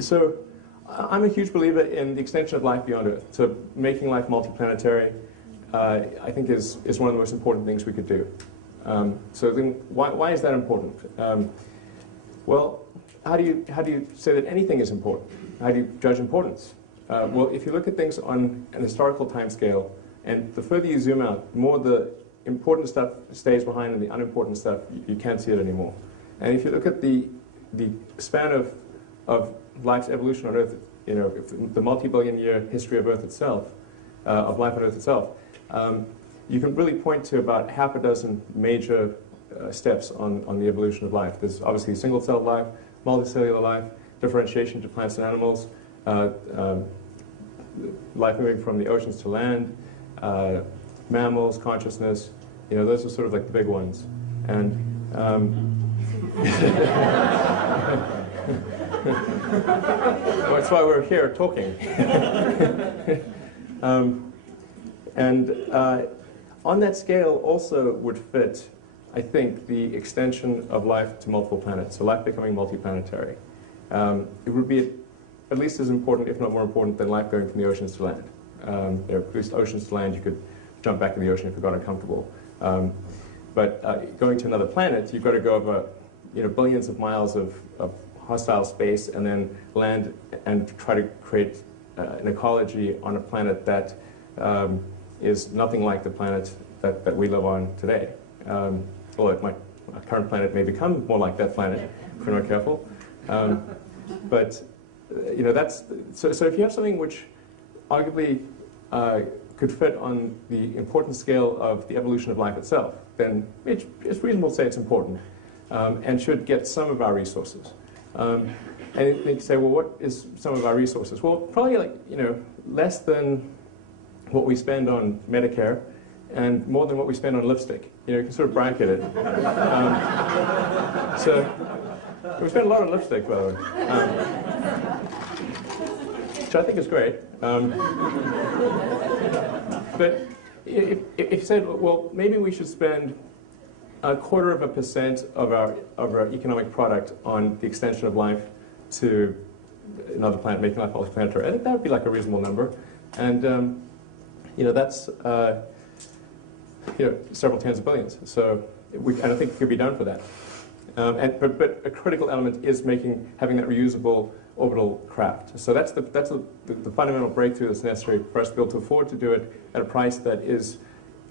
So I'm a huge believer in the extension of life beyond Earth. So making life multiplanetary, I think, is one of the most important things we could do. So then why is that important? Well, how do you say that anything is important? How do you judge importance? Well, if you look at things on an historical time scale, and the further you zoom out, the more the important stuff stays behind and the unimportant stuff, you can't see it anymore. And if you look at the span of life's evolution on Earth, you know, the multi-billion-year history of Earth itself, of life on Earth itself, you can really point to about half a dozen major steps on the evolution of life. There's obviously single-celled life, multicellular life, differentiation to plants and animals, life moving from the oceans to land, mammals, consciousness. You know, those are sort of like the big ones. And well, that's why we're here talking. On that scale also would fit, I think, the extension of life to multiple planets, so life becoming multiplanetary. It would be at least as important, if not more important, than life going from the oceans to land. At least oceans to land, you could jump back in the ocean if you got uncomfortable. But going to another planet, you've got to go over billions of miles of hostile space and then land and try to create an ecology on a planet that is nothing like the planet that we live on today. Although our current planet may become more like that planet if we're not careful. But that's so if you have something which arguably could fit on the important scale of the evolution of life itself, then it's reasonable to say it's important and should get some of our resources. And you say, well, what is some of our resources? Well, probably less than what we spend on Medicare and more than what we spend on lipstick. You can sort of bracket it. So we spend a lot on lipstick, by the way, which I think is great. But if you said, well, maybe we should spend 0.25% of our economic product on the extension of life to another planet, making life multiplanetary, I think that would be like a reasonable number. And that's several tens of billions. So and I think it could be done for that. But a critical element is having that reusable orbital craft. So that's the fundamental breakthrough that's necessary for us to be able to afford to do it at a price that is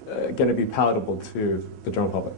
going to be palatable to the general public.